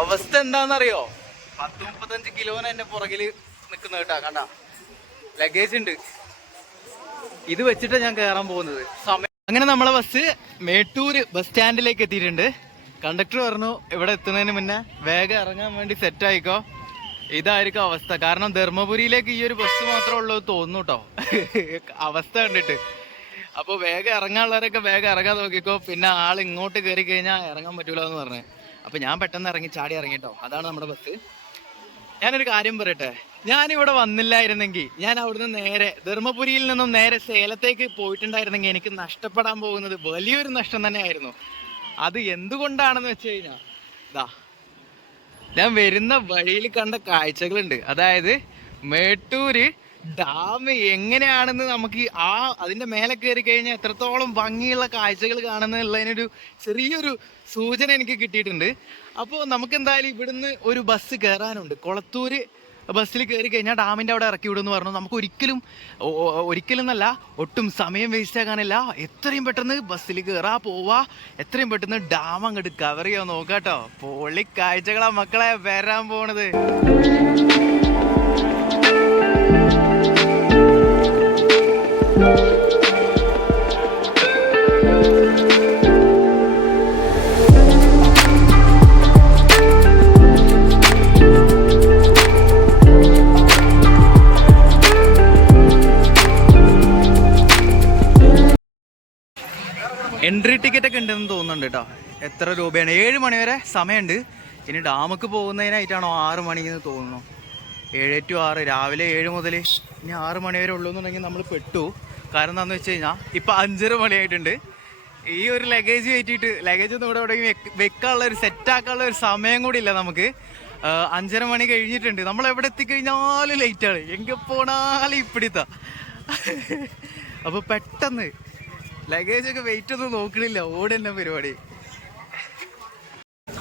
അവസ്ഥ എന്താണെന്നറിയോ? പത്ത് മുപ്പത്തഞ്ച് കിലോന് എന്റെ പുറകിൽ നിക്കുന്ന കേട്ടാ കണ്ട? ലഗേജ് ഉണ്ട്. ഇത് വെച്ചിട്ടാ ഞാൻ കയറാൻ പോകുന്നത്. അങ്ങനെ നമ്മളെ ബസ് മേട്ടൂര് ബസ് സ്റ്റാൻഡിലേക്ക് എത്തിയിട്ടുണ്ട്. കണ്ടക്ടർ പറഞ്ഞു ഇവിടെ എത്തുന്നതിന് മുന്നേ വേഗം ഇറങ്ങാൻ വേണ്ടി സെറ്റ് ആയിക്കോ. ഇതായിരിക്കും അവസ്ഥ. കാരണം ധർമ്മപുരിയിലേക്ക് ഈ ഒരു ബസ് മാത്രമേ ഉള്ളൂ തോന്നുന്നു കേട്ടോ. അവസ്ഥ കണ്ടിട്ട്. അപ്പോൾ വേഗം ഇറങ്ങാനുള്ളവരൊക്കെ വേഗം ഇറങ്ങാൻ നോക്കിക്കോ. പിന്നെ ആൾ ഇങ്ങോട്ട് കയറി കഴിഞ്ഞാൽ ഇറങ്ങാൻ പറ്റൂലെന്ന് പറഞ്ഞു. അപ്പൊ ഞാൻ പെട്ടെന്ന് ഇറങ്ങി ചാടി ഇറങ്ങിട്ടോ അതാണ് നമ്മുടെ ബസ് ഞാനൊരു കാര്യം പറയട്ടെ? ഞാൻ ഇവിടെ വന്നില്ലായിരുന്നെങ്കിൽ ഞാൻ അവിടുന്ന് നേരെ ധർമ്മപുരിയിൽ നിന്നും നേരെ സേലത്തേക്ക് പോയിട്ടുണ്ടായിരുന്നെങ്കിൽ എനിക്ക് നഷ്ടപ്പെടാൻ പോകുന്നത് വലിയൊരു നഷ്ടം തന്നെയായിരുന്നു. അത് എന്തുകൊണ്ടാണെന്ന് വെച്ച് കഴിഞ്ഞാൽ ഇതാ ഞാൻ വരുന്ന വഴിയിൽ കണ്ട കാഴ്ചകളുണ്ട്. അതായത് മേട്ടൂര് ഡാം എങ്ങനെയാണെന്ന് നമുക്ക് ആ അതിന്റെ മേലെ കയറി കഴിഞ്ഞാൽ എത്രത്തോളം ഭംഗിയുള്ള കാഴ്ചകൾ കാണുന്നതിനുള്ളതിനൊരു ചെറിയൊരു സൂചന എനിക്ക് കിട്ടിയിട്ടുണ്ട്. അപ്പോൾ നമുക്ക് എന്തായാലും ഇവിടുന്ന് ഒരു ബസ് കയറാനുണ്ട് കൊളത്തൂര് ബസ്സിൽ കയറി കഴിഞ്ഞാൽ ഡാമിന്റെ അവിടെ ഇറക്കി വിടുമെന്ന് പറഞ്ഞു. നമുക്ക് ഒരിക്കലും ഒരിക്കലും എന്നല്ല ഒട്ടും സമയം വേസ്റ്റ് ആക്കാനില്ല. എത്രയും പെട്ടെന്ന് ബസ്സിൽ കയറാ പോവാ. എത്രയും പെട്ടെന്ന് ഡാം അങ്ങോട്ട് കവർ ചെയ്യാൻ നോക്കാട്ടോ. പൊളി കാഴ്ചകളാ മക്കളെ വരാൻ പോണത്. എൻട്രി ടിക്കറ്റ് ഒക്കെ ഉണ്ടെന്ന് തോന്നുന്നുണ്ട് കേട്ടോ എത്ര രൂപയാണ്? ഏഴ് മണി വരെ സമയമുണ്ട്. ഇനി ഡാമക്ക് പോകുന്നതിനായിട്ടാണോ ആറ് മണിന്ന് തോന്നുന്നു? ഏഴ് ടു ആറ് രാവിലെ ഏഴ് മുതൽ ഇനി ആറ് മണി വരെ ഉള്ളൂ എന്നുണ്ടെങ്കിൽ നമ്മൾ പെട്ടു. കാരണം എന്താണെന്ന് വെച്ച് കഴിഞ്ഞാൽ ഇപ്പം അഞ്ചര മണിയായിട്ടുണ്ട്. ഈ ഒരു ലഗേജ് കയറ്റിയിട്ട് ലഗേജ് ഒന്നും ഇവിടെ എവിടെയും വെക്കാനുള്ള ഒരു സെറ്റാക്കാനുള്ള ഒരു സമയം കൂടി ഇല്ല നമുക്ക്. അഞ്ചര മണി കഴിഞ്ഞിട്ടുണ്ട്. നമ്മൾ എവിടെ എത്തിക്കഴിഞ്ഞാലും ലേറ്റാണ് എങ്കിൽ പോണാലും ഇപ്പിടിത്താ. അപ്പോൾ പെട്ടെന്ന് ലഗേജ് ഒക്കെ വെയിറ്റ് ഒന്നും നോക്കണില്ല. ഓടുന്ന പരിപാടി.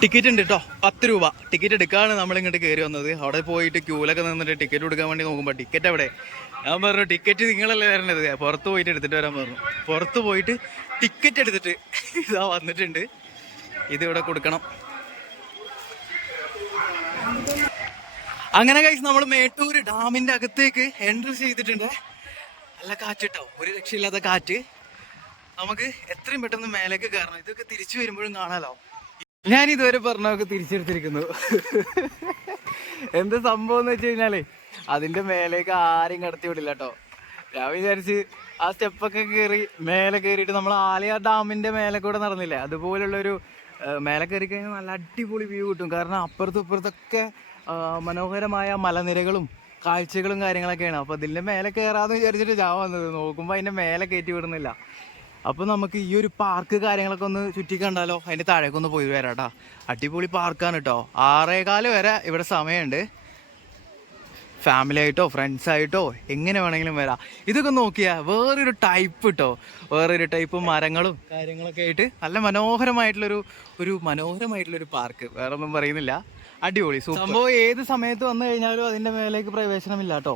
ടിക്കറ്റ് ഉണ്ട് കേട്ടോ പത്ത് രൂപ. ടിക്കറ്റ് എടുക്കാണ് നമ്മൾ ഇങ്ങോട്ട് കയറി വന്നത്. അവിടെ പോയിട്ട് ക്യൂലൊക്കെ നിന്നിട്ട് ടിക്കറ്റ് കൊടുക്കാൻ വേണ്ടി നോക്കുമ്പോൾ ടിക്കറ്റ് അവിടെ ഞാൻ പറഞ്ഞു ടിക്കറ്റ് നിങ്ങളല്ലേ വരണത് പുറത്ത് പോയിട്ട് എടുത്തിട്ട് വരാൻ പറഞ്ഞു. പുറത്ത് പോയിട്ട് ടിക്കറ്റ് എടുത്തിട്ട് ഇതാ വന്നിട്ടുണ്ട്. ഇത് ഇവിടെ കൊടുക്കണം. അങ്ങനെ കഴിച്ച് നമ്മൾ മേട്ടൂർ ഡാമിന്റെ അകത്തേക്ക് എൻട്രി ചെയ്തിട്ടുണ്ട്. നല്ല കാറ്റ് കേട്ടോ ഒരു രക്ഷയില്ലാത്ത കാറ്റ്. നമുക്ക് എത്രയും പെട്ടെന്ന് മേലേക്ക് കയറണം. ഇതൊക്കെ തിരിച്ചു വരുമ്പോഴും കാണാലോ. ഞാൻ ഇതുവരെ പറഞ്ഞൊക്കെ തിരിച്ചെടുത്തിരിക്കുന്നു. എന്ത് സംഭവം എന്ന് വെച്ച് കഴിഞ്ഞാലേ അതിന്റെ മേലേക്ക് ആരെയും കടത്തി വിടില്ല കേട്ടോ ഞാൻ വിചാരിച്ച് ആ സ്റ്റെപ്പൊക്കെ കയറി മേലെ കയറിയിട്ട് നമ്മൾ ആലിയ ഡാമിന്റെ മേലെ കൂടെ നടന്നില്ലേ? അതുപോലുള്ളൊരു മേലെ കയറി കഴിഞ്ഞാൽ നല്ല അടിപൊളി വ്യൂ കിട്ടും. കാരണം അപ്പുറത്തും ഇപ്പുറത്തൊക്കെ മനോഹരമായ മലനിരകളും കാഴ്ചകളും കാര്യങ്ങളൊക്കെയാണ്. അപ്പോൾ ഇതിന്റെ മേലെ കയറാന്ന് വിചാരിച്ചിട്ട് ഞാൻ വന്നത്. നോക്കുമ്പോൾ അതിന്റെ മേലെ കയറ്റി വിടുന്നില്ല. അപ്പോൾ നമുക്ക് ഈ ഒരു പാർക്ക് കാര്യങ്ങളൊക്കെ ഒന്ന് ചുറ്റി കണ്ടാലോ? അതിന്റെ താഴേക്കൊന്ന് പോയി വരാം കേട്ടോ അടിപൊളി പാർക്കാണ് കേട്ടോ ആറേകാൽ വരെ ഇവിടെ സമയമുണ്ട്. ഫാമിലി ആയിട്ടോ ഫ്രണ്ട്സ് ആയിട്ടോ എങ്ങനെ വേണമെങ്കിലും വരാം. ഇതൊക്കെ നോക്കിയാൽ വേറൊരു ടൈപ്പ് കേട്ടോ വേറൊരു ടൈപ്പ് മരങ്ങളും കാര്യങ്ങളൊക്കെ ആയിട്ട് നല്ല മനോഹരമായിട്ടുള്ളൊരു ഒരു മനോഹരമായിട്ടുള്ളൊരു പാർക്ക് വേറെ ഒന്നും പറയുന്നില്ല. അടിപൊളി സംഭവം ഏത് സമയത്ത് വന്നു കഴിഞ്ഞാലും അതിന്റെ മേലേക്ക് പ്രവേശനമില്ല കേട്ടോ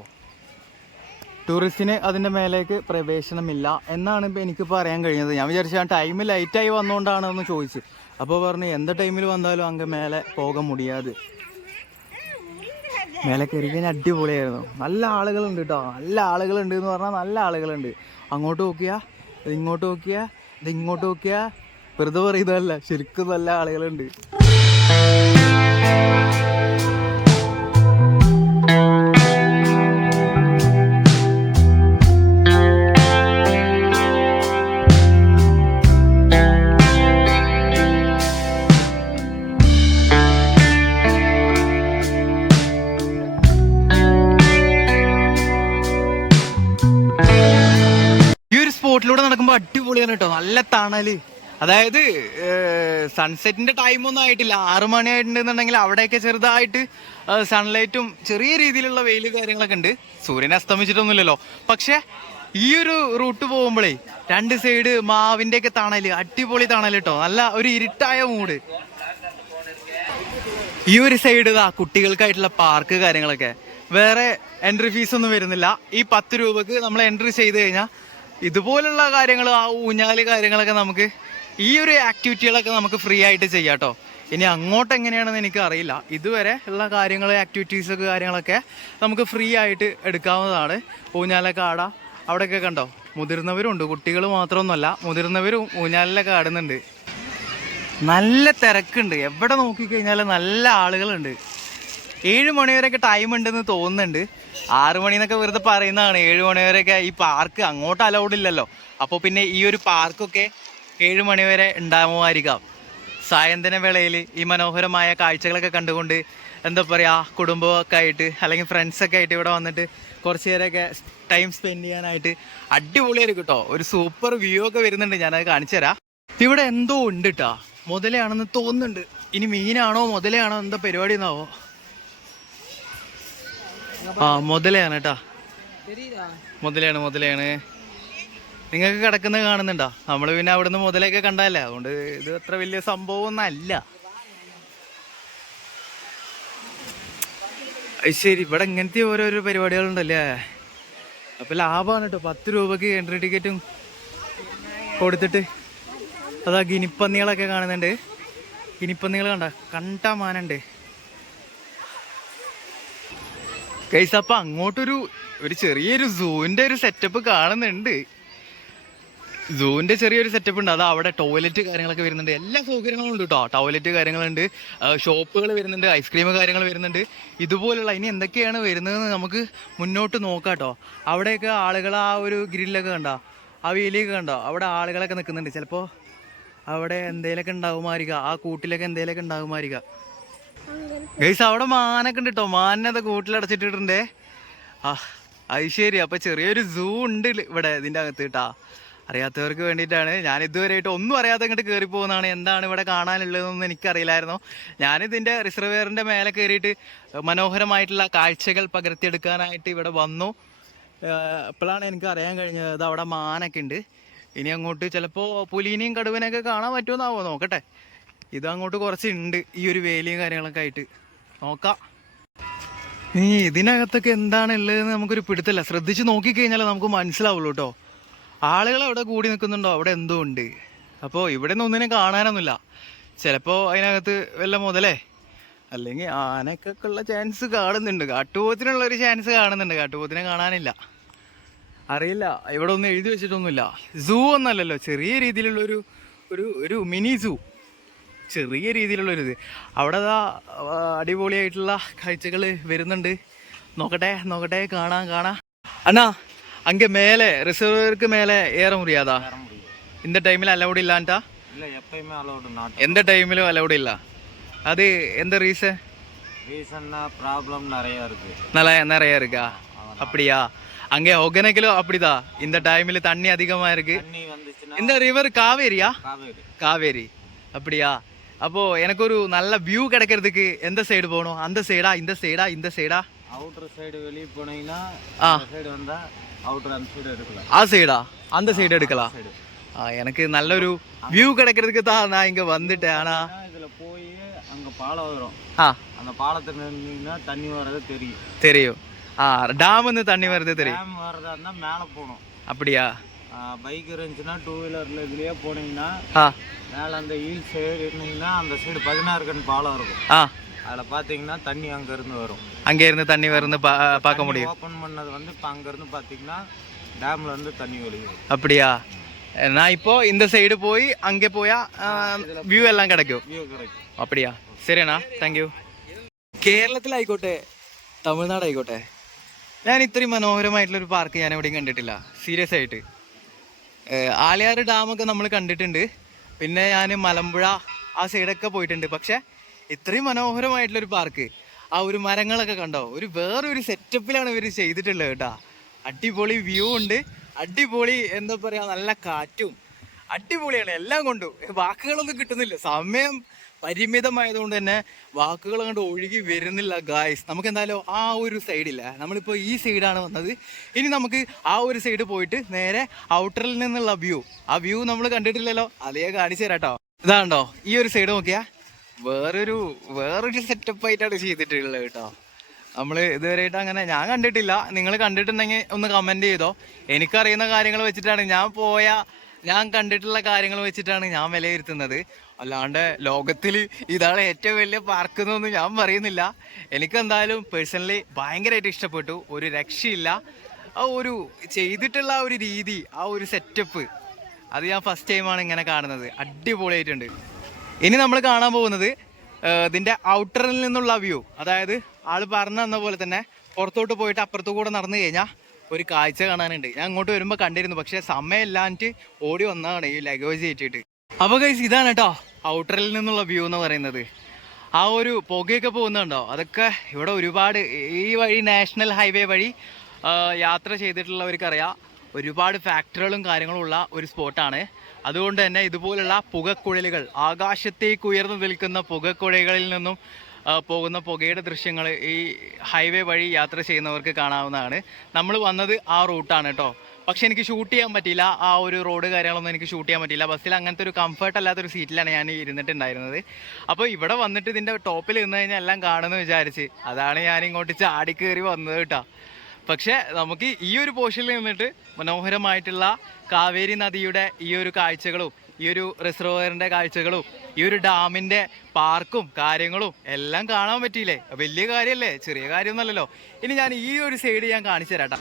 ടൂറിസ്റ്റിന് അതിന്റെ മേലേക്ക് പ്രവേശനമില്ല എന്നാണ് ഇപ്പോൾ എനിക്ക് പറയാൻ കഴിഞ്ഞത്. ഞാൻ വിചാരിച്ചു ആ ടൈം ലൈറ്റായി വന്നുകൊണ്ടാണെന്ന് ചോദിച്ചു. അപ്പോൾ പറഞ്ഞു എന്ത് ടൈമിൽ വന്നാലും അങ്ങ് മേലെ പോകാൻ മുടിയാതെ. മേലെ കയറി കഴിഞ്ഞാൽ അടിപൊളിയായിരുന്നു. നല്ല ആളുകളുണ്ട് കേട്ടോ നല്ല ആളുകളുണ്ട് എന്ന് പറഞ്ഞാൽ നല്ല ആളുകളുണ്ട്. അങ്ങോട്ട് നോക്കിയാ ഇങ്ങോട്ട് നോക്കിയാ ഇത് ഇങ്ങോട്ട് നോക്കിയാ. വെറുതെ പറയുന്നതല്ല ശരിക്കും നല്ല ആളുകളുണ്ട്. നല്ല തണൽ അതായത് സൺസെറ്റിന്റെ ടൈമൊന്നും ആയിട്ടില്ല. ആറു മണി ആയിട്ടുണ്ടെന്നുണ്ടെങ്കിൽ അവിടെയൊക്കെ ചെറുതായിട്ട് സൺലൈറ്റും ചെറിയ രീതിയിലുള്ള വെയിൽ കാര്യങ്ങളൊക്കെ ഉണ്ട്. സൂര്യൻ അസ്തമിച്ചിട്ടൊന്നുമില്ലല്ലോ. പക്ഷെ ഈ ഒരു റൂട്ട് പോകുമ്പോഴേ രണ്ട് സൈഡ് മാവിന്റെ ഒക്കെ തണൽ അടിപൊളി തണൽ കേട്ടോ നല്ല ഒരു ഇരുട്ടായ മൂഡ് ഈ ഒരു സൈഡ് ഇതാ കുട്ടികൾക്കായിട്ടുള്ള പാർക്ക് കാര്യങ്ങളൊക്കെ. വേറെ എൻട്രി ഫീസ് ഒന്നും വരുന്നില്ല. ഈ പത്ത് രൂപക്ക് നമ്മൾ എൻട്രി ചെയ്ത് കഴിഞ്ഞാൽ ഇതുപോലുള്ള കാര്യങ്ങൾ ആ ഊഞ്ഞാൽ കാര്യങ്ങളൊക്കെ നമുക്ക് ഈ ഒരു ആക്ടിവിറ്റികളൊക്കെ നമുക്ക് ഫ്രീ ആയിട്ട് ചെയ്യാം കേട്ടോ ഇനി അങ്ങോട്ട് എങ്ങനെയാണെന്ന് എനിക്ക് അറിയില്ല. ഇതുവരെ ഉള്ള കാര്യങ്ങൾ ആക്ടിവിറ്റീസ് കാര്യങ്ങളൊക്കെ നമുക്ക് ഫ്രീ ആയിട്ട് എടുക്കാവുന്നതാണ്. ഊഞ്ഞാലൊക്കെ ആടാം അവിടെയൊക്കെ കണ്ടോ? മുതിർന്നവരുണ്ട്. കുട്ടികൾ മാത്രമൊന്നുമല്ല മുതിർന്നവരും ഊഞ്ഞാലിലൊക്കെ ആടുന്നുണ്ട് നല്ല തിരക്കുണ്ട്. എവിടെ നോക്കിക്കഴിഞ്ഞാൽ നല്ല ആളുകളുണ്ട്. ഏഴ് മണി വരെയൊക്കെ ടൈം ഉണ്ടെന്ന് തോന്നുന്നുണ്ട്. ആറു മണി എന്നൊക്കെ വെറുതെ പറയുന്നതാണ്. ഏഴ് മണി വരെയൊക്കെ ഈ പാർക്ക് അങ്ങോട്ട് അലൗഡ് ഇല്ലല്ലോ. അപ്പോൾ പിന്നെ ഈ ഒരു പാർക്കൊക്കെ ഏഴ് മണി വരെ ഉണ്ടാകുമായിരിക്കാം സായന്തന വേളയിൽ ഈ മനോഹരമായ കാഴ്ചകളൊക്കെ കണ്ടുകൊണ്ട് എന്താ പറയുക കുടുംബമൊക്കെ ആയിട്ട് അല്ലെങ്കിൽ ഫ്രണ്ട്സൊക്കെ ആയിട്ട് ഇവിടെ വന്നിട്ട് കുറച്ച് നേരമൊക്കെ ടൈം സ്പെൻഡ് ചെയ്യാനായിട്ട് അടിപൊളിയായിരിക്കും കേട്ടോ. ഒരു സൂപ്പർ വ്യൂ ഒക്കെ വരുന്നുണ്ട്. ഞാനത് കാണിച്ചു തരാം. ഇവിടെ എന്തോ ഉണ്ട് കേട്ടോ മുതലയാണെന്ന് തോന്നുന്നുണ്ട്. ഇനി മീനാണോ മുതലയാണോ എന്താ പരിപാടി എന്നാവോ? ആ മുതലയാണ് കേട്ടാ മുതലയാണ് മുതലയാണ്. നിങ്ങൾക്ക് കിടക്കുന്നത് കാണുന്നുണ്ടോ? നമ്മൾ പിന്നെ അവിടുന്ന് മുതലൊക്കെ കണ്ടല്ലേ അതുകൊണ്ട് ഇത് അത്ര വലിയ സംഭവം ഒന്നും അല്ല. അത് ശരി ഇവിടെ ഇങ്ങനത്തെ ഓരോരോ പരിപാടികളുണ്ടല്ലേ? അപ്പൊ ലാഭമാണ് കേട്ടോ പത്ത് രൂപക്ക് എൻട്രി ടിക്കറ്റും കൊടുത്തിട്ട് അതാ ഗിനിപ്പന്നികളൊക്കെ കാണുന്നുണ്ട്. ഗിനിപ്പന്നികൾ കണ്ട കണ്ട മാനുണ്ട്. കൈസ് അപ്പൊ അങ്ങോട്ടൊരു ഒരു ചെറിയൊരു സൂവിന്റെ ഒരു സെറ്റപ്പ് കാണുന്നുണ്ട്. സൂവിന്റെ ചെറിയൊരു സെറ്റപ്പ് ഉണ്ട്. അത് അവിടെ ടോയ്ലറ്റ് കാര്യങ്ങളൊക്കെ വരുന്നുണ്ട്. എല്ലാ സൗകര്യങ്ങളും ഉണ്ട് കേട്ടോ ടോയ്ലറ്റ് കാര്യങ്ങളുണ്ട്. ഷോപ്പുകൾ വരുന്നുണ്ട്. ഐസ്ക്രീം കാര്യങ്ങൾ വരുന്നുണ്ട്. ഇതുപോലുള്ള ഇനി എന്തൊക്കെയാണ് വരുന്നതെന്ന് നമുക്ക് മുന്നോട്ട് നോക്കാം കേട്ടോ അവിടെയൊക്കെ ആളുകൾ ആ ഒരു ഗ്രില്ലൊക്കെ കണ്ടോ? ആ വേലിയൊക്കെ കണ്ടോ? അവിടെ ആളുകളൊക്കെ നിൽക്കുന്നുണ്ട് ചിലപ്പോൾ അവിടെ എന്തേലൊക്കെ ഉണ്ടാകുമായിരിക്കാം ആ കൂട്ടിലൊക്കെ എന്തേലൊക്കെ ഉണ്ടാകുമായിരിക്കാം ഗൈസ് അവിടെ മാനൊക്കെ ഉണ്ട് കേട്ടോ മാനത് കൂട്ടിലടച്ചിട്ടിട്ടുണ്ടേ ആ അത് ശരി. അപ്പൊ ചെറിയൊരു സൂ ഉണ്ട് ഇവിടെ ഇതിന്റെ അകത്ത് കേട്ടാ അറിയാത്തവർക്ക് വേണ്ടിയിട്ടാണ്. ഞാൻ ഇതുവരെയായിട്ട് ഒന്നും അറിയാതെ ഇങ്ങോട്ട് കയറി പോകുന്നതാണ്. എന്താണ് ഇവിടെ കാണാനുള്ളതെന്നൊന്നും എനിക്കറിയില്ലായിരുന്നു. ഞാനിതിന്റെ റിസർവെയറിന്റെ മേലെ കയറിയിട്ട് മനോഹരമായിട്ടുള്ള കാഴ്ചകൾ പകർത്തിയെടുക്കാനായിട്ട് ഇവിടെ വന്നു. അപ്പോഴാണ് എനിക്ക് അറിയാൻ കഴിഞ്ഞത് അത് അവിടെ മാനൊക്കെ ഉണ്ട്. ഇനി അങ്ങോട്ട് ചിലപ്പോൾ പുലീനെയും കടുവനെയൊക്കെ കാണാൻ പറ്റുമെന്നാവോ? നോക്കട്ടെ. ഇത് അങ്ങോട്ട് കുറച്ചുണ്ട് ഈ ഒരു വേലിയും കാര്യങ്ങളൊക്കെ ആയിട്ട്. നോക്കാം. ഈ ഇതിനകത്തൊക്കെ എന്താണ് ഉള്ളതെന്ന് നമുക്കൊരു പിടുത്തല്ല ശ്രദ്ധിച്ച് നോക്കിക്കഴിഞ്ഞാൽ നമുക്ക് മനസ്സിലാവുള്ളൂ കേട്ടോ. ആളുകൾ അവിടെ കൂടി നിൽക്കുന്നുണ്ടോ? അവിടെ എന്തോ ഉണ്ട്. അപ്പോൾ ഇവിടെ നിന്ന് ഒന്നിനെ കാണാനൊന്നുമില്ല. ചിലപ്പോൾ അതിനകത്ത് വല്ല മുതലേ? അല്ലെങ്കിൽ ആനക്കൊക്കെ ഉള്ള ചാൻസ് കാണുന്നുണ്ട്. കാട്ടുപോത്തിനുള്ള ഒരു ചാൻസ് കാണുന്നുണ്ട്. കാട്ടുപോത്തിനെ കാണാനില്ല. അറിയില്ല. ഇവിടെ ഒന്നും എഴുതി വെച്ചിട്ടൊന്നുമില്ല. സൂ ഒന്നല്ലല്ലോ. ചെറിയ രീതിയിലുള്ളൊരു ഒരു ഒരു മിനി സൂ ചെറിയ രീതിയിലുള്ള ഒരു ഇത് അവിടെ ദാ ആ, അടിപൊളിയായിട്ടുള്ള കാഴ്ചകൾ വരുന്നുണ്ട് നോക്കട്ടെ നോക്കട്ടെ കാണാം കാണാം അണ്ണാ அங்கே மேலே ரிசர்வருக்கு மேலே ஏற முடியாதா வர முடியும் இந்த டைமில் அலௌடு இல்லான்ட்டா இல்லை எப்பயுமே அலௌடு நாட் எந்த டைமிலும் அலௌடு இல்ல அது எந்த ரீசன் ரீசன்னா ப்ராப்ளம் நிறைய இருக்கு நல்லா நிறைய இருக்கா அப்படியா அங்கே ஒகேனக்கிலும் அப்படிதான் இந்த டைமில் தண்ணி அதிகமா இருக்கு தண்ணி வந்துச்சுன்னா இந்த ரிவர் காவேரியா காவேரி காவேரி அப்படியா அப்போ எனக்கு ஒரு நல்ல வியூ கிடைக்கிறதுக்கு எந்த சைடு போகணும்? அந்த சைடா இந்த சைடா இந்த சைடா அவுட்டர் சைடு வெளியே போனீங்கன்னா சைடு வந்தா அவுட்டர் அந்த சைடு எடுக்கலாம். ஆ சைடா அந்த சைடு எடுக்கலாம். எனக்கு நல்ல ஒரு வியூ கிடைக்கிறதுக்கு தான் நான் இங்க வந்துட்டேன். ஆனா இதுல போய் அங்க பாலம் வரும். ஆ. அந்த பாலத்துல நின்னீங்கன்னா தண்ணி வர்றது தெரியும். தெரியும். ஆ டேம் வந்து தண்ணி வருது தெரியும். டேம் வர்றதா இருந்தா மேல போகணும். அப்படியா? பைக் இருந்துச்சுன்னா டூ வீலர்ல இதுலயே போனீங்கன்னா ஆ மேல அந்த ஹீல் சைடு இருந்தீங்கன்னா அந்த சைடு பதினாறு கண் பாலம் இருக்கும் ஆ அதுல பாத்தீங்கன்னா தண்ணி அங்க இருந்து வரும் அங்க இருந்து தண்ணி வருது பா பார்க்க முடியும் ஓப்பன் பண்ணது வந்து இப்போ அங்கேருந்து பார்த்தீங்கன்னா டேம்ல இருந்து தண்ணி வெளியும் அப்படியா நான் இப்போ இந்த சைடு போய் அங்கே போயா വ്യൂ എല്ലാം കിടക്കും வியூ கிடைக்கும் அப்படியா ശരിയാണാ താങ്ക് യു കേരളത്തിലായിക്കോട്ടെ തമിഴ്നാടായിക്കോട്ടെ ഞാൻ ഇത്രയും മനോഹരമായിട്ടുള്ള ഒരു പാർക്ക് ഞാൻ എവിടെയും കണ്ടിട്ടില്ല സീരിയസ് ആയിട്ട് ഏഹ് ആലിയാർ ഡാമൊക്കെ നമ്മൾ കണ്ടിട്ടുണ്ട്. പിന്നെ ഞാൻ മലമ്പുഴ ആ സൈഡൊക്കെ പോയിട്ടുണ്ട്. പക്ഷെ ഇത്രയും മനോഹരമായിട്ടുള്ളൊരു പാർക്ക് ആ ഒരു മരങ്ങളൊക്കെ കണ്ടോ? ഒരു വേറൊരു സെറ്റപ്പിലാണ് ഇവർ ചെയ്തിട്ടുള്ളത് കേട്ടോ. അടിപൊളി വ്യൂ ഉണ്ട്. അടിപൊളി എന്താ പറയാ നല്ല കാറ്റും. അടിപൊളിയാണ്. എല്ലാം കൊണ്ടും. വാക്കുകളൊന്നും കിട്ടുന്നില്ല. സമയം പരിമിതമായതുകൊണ്ട് തന്നെ വാക്കുകൾ കണ്ട് ഒഴുകി വരുന്നില്ല ഗായ്സ് നമുക്ക് എന്തായാലും ആ ഒരു സൈഡില്ല നമ്മളിപ്പോൾ ഈ സൈഡാണ് വന്നത്. ഇനി നമുക്ക് ആ ഒരു സൈഡ് പോയിട്ട് നേരെ ഔട്ടറിൽ നിന്നുള്ള വ്യൂ ആ വ്യൂ നമ്മൾ കണ്ടിട്ടില്ലല്ലോ. അതേ കാണിച്ചു തരാട്ടോ. ഇതാണ്ടോ ഈ ഒരു സൈഡ് നോക്കിയാ? വേറൊരു വേറൊരു സെറ്റപ്പ് ആയിട്ടാണ് ചെയ്തിട്ടുള്ളത് കേട്ടോ. നമ്മൾ ഇതുവരെയായിട്ട് അങ്ങനെ ഞാൻ കണ്ടിട്ടില്ല. നിങ്ങൾ കണ്ടിട്ടുണ്ടെങ്കിൽ ഒന്ന് കമന്റ് ചെയ്തോ. എനിക്കറിയുന്ന കാര്യങ്ങൾ വെച്ചിട്ടാണ് ഞാൻ പോയ ഞാൻ കണ്ടിട്ടുള്ള കാര്യങ്ങൾ വെച്ചിട്ടാണ് ഞാൻ വിലയിരുത്തുന്നത്. അല്ലാണ്ട് ലോകത്തിൽ ഇതാണ് ഏറ്റവും വലിയ പാർക്ക് എന്നൊന്നും ഞാൻ പറയുന്നില്ല. എനിക്ക് എന്തായാലും പേഴ്സണലി ഭയങ്കരമായിട്ട് ഇഷ്ടപ്പെട്ടു. ഒരു രക്ഷയില്ല. ആ ഒരു ചെയ്തിട്ടുള്ള ആ ഒരു രീതി ആ ഒരു സെറ്റപ്പ് അത് ഞാൻ ഫസ്റ്റ് ടൈമാണ് ഇങ്ങനെ കാണുന്നത്. അടിപൊളിയായിട്ടുണ്ട്. ഇനി നമ്മൾ കാണാൻ പോകുന്നത് ഇതിന്റെ ഔട്ടറിൽ നിന്നുള്ള വ്യൂ അതായത് ആൾ പറഞ്ഞു തന്ന പോലെ തന്നെ പുറത്തോട്ട് പോയിട്ട് അപ്പുറത്തു കൂടെ നടന്നു കഴിഞ്ഞാൽ ഒരു കാഴ്ച കാണാനുണ്ട്. ഞാൻ അങ്ങോട്ട് വരുമ്പോൾ കണ്ടിരുന്നു. പക്ഷേ സമയമില്ലാണ്ട് ഓടി വന്നതാണ് ഈ ലഗേജ് ഏറ്റിട്ട് അപ്പോൾ ഗൈസ് ഇതാണ് കേട്ടോ ഔട്ടറിൽ നിന്നുള്ള വ്യൂ എന്ന് പറയുന്നത്. ആ ഒരു പുകയൊക്കെ പോകുന്നുണ്ടോ? അതൊക്കെ ഇവിടെ ഒരുപാട് ഈ വഴി നാഷണൽ ഹൈവേ വഴി യാത്ര ചെയ്തിട്ടുള്ളവർക്കറിയാം. ഒരുപാട് ഫാക്ടറികളും കാര്യങ്ങളും ഉള്ള ഒരു സ്പോട്ടാണ് അതുകൊണ്ട് തന്നെ ഇതുപോലുള്ള പുകക്കുഴലുകൾ ആകാശത്തേക്ക് ഉയർന്നു നിൽക്കുന്ന പുകക്കുഴലുകളിൽ നിന്നും പോകുന്ന പുകയുടെ ദൃശ്യങ്ങൾ ഈ ഹൈവേ വഴി യാത്ര ചെയ്യുന്നവർക്ക് കാണാവുന്നതാണ്. നമ്മൾ വന്നത് ആ റൂട്ടാണ് കേട്ടോ പക്ഷെ എനിക്ക് ഷൂട്ട് ചെയ്യാൻ പറ്റിയില്ല. ആ ഒരു റോഡ് കാര്യങ്ങളൊന്നും എനിക്ക് ഷൂട്ട് ചെയ്യാൻ പറ്റിയില്ല. ബസ്സിൽ അങ്ങനത്തെ ഒരു കംഫർട്ട് അല്ലാത്തൊരു സീറ്റിലാണ് ഞാൻ ഇരുന്നിട്ടുണ്ടായിരുന്നത്. അപ്പോൾ ഇവിടെ വന്നിട്ട് ഇതിന്റെ ടോപ്പിൽ ഇരുന്ന് കഴിഞ്ഞാൽ എല്ലാം കാണുമെന്ന് വിചാരിച്ച് അതാണ് ഞാൻ ഇങ്ങോട്ട് ചാടി കയറി വന്നത് കേട്ടോ പക്ഷേ നമുക്ക് ഈ ഒരു പോർഷനിൽ നിന്നിട്ട് മനോഹരമായിട്ടുള്ള കാവേരി നദിയുടെ ഈ ഒരു കാഴ്ചകളും ഈ ഒരു റിസർവറിന്റെ കാഴ്ചകളും ഈ ഒരു ഡാമിന്റെ പാർക്കും കാര്യങ്ങളും എല്ലാം കാണാൻ പറ്റിയില്ലേ? വലിയ കാര്യമല്ലേ ചെറിയ കാര്യമൊന്നുമല്ലല്ലോ. ഇനി ഞാൻ ഈ ഒരു സൈഡ് ഞാൻ കാണിച്ചു തരാട്ടാ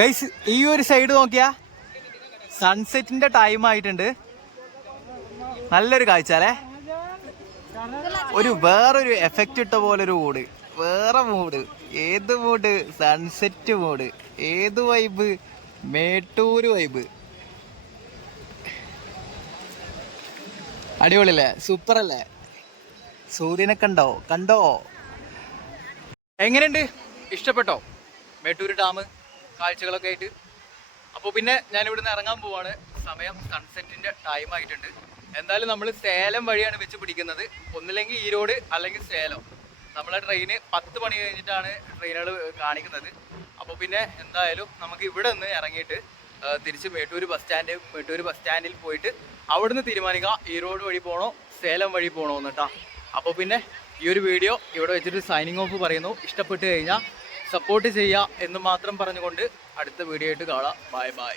കൈസ് ഈ ഒരു സൈഡ് നോക്കിയാ സൺസെറ്റിന്റെ ടൈം ആയിട്ടുണ്ട്. നല്ലൊരു കാഴ്ച അല്ലേ? ഒരു വേറൊരു എഫക്റ്റ് ഇട്ട പോലെ ഒരു മൂഡ് വേറെ മൂഡ് ഏത് മൂഡ് സൺസെറ്റ് മൂഡ് ഏത് വൈബ് മേട്ടൂര് വൈബ് അടിപൊളിയല്ലേ? സൂപ്പർ അല്ലേ സൂര്യനെ കണ്ടോ? കണ്ടോ? എങ്ങനെയുണ്ട്? ഇഷ്ടപ്പെട്ടോ? മേട്ടൂര് ഡാം കാഴ്ചകളൊക്കെ ആയിട്ട്? അപ്പോൾ പിന്നെ ഞാൻ ഇവിടുന്ന് ഇറങ്ങാൻ പോവാണ്. സമയം സൺസെറ്റിന്റെ ടൈം ആയിട്ടുണ്ട്. എന്തായാലും നമ്മൾ സേലം വഴിയാണ് വെച്ച് പിടിക്കുന്നത്. ഒന്നില്ലെങ്കിൽ ഈരോട് അല്ലെങ്കിൽ സേലം. നമ്മളെ ട്രെയിന് പത്ത് മണി കഴിഞ്ഞിട്ടാണ് ട്രെയിനുകൾ കാണിക്കുന്നത്. അപ്പോൾ പിന്നെ എന്തായാലും നമുക്ക് ഇവിടെ നിന്ന് ഇറങ്ങിയിട്ട് തിരിച്ച് Mettur bus stand Mettur bus സ്റ്റാൻഡിൽ പോയിട്ട് അവിടുന്ന് തീരുമാനിക്കുക ഈറോഡ് വഴി പോകണോ സേലം വഴി പോകണോ എന്നിട്ടാ അപ്പോൾ പിന്നെ ഈ ഒരു വീഡിയോ ഇവിടെ വെച്ചിട്ട് സൈനിങ് ഓഫ് പറയുന്നു. ഇഷ്ടപ്പെട്ട് കഴിഞ്ഞാൽ സപ്പോർട്ട് ചെയ്യുക എന്ന് മാത്രം പറഞ്ഞുകൊണ്ട് അടുത്ത വീഡിയോ ആയിട്ട് കാണാം. Bye bye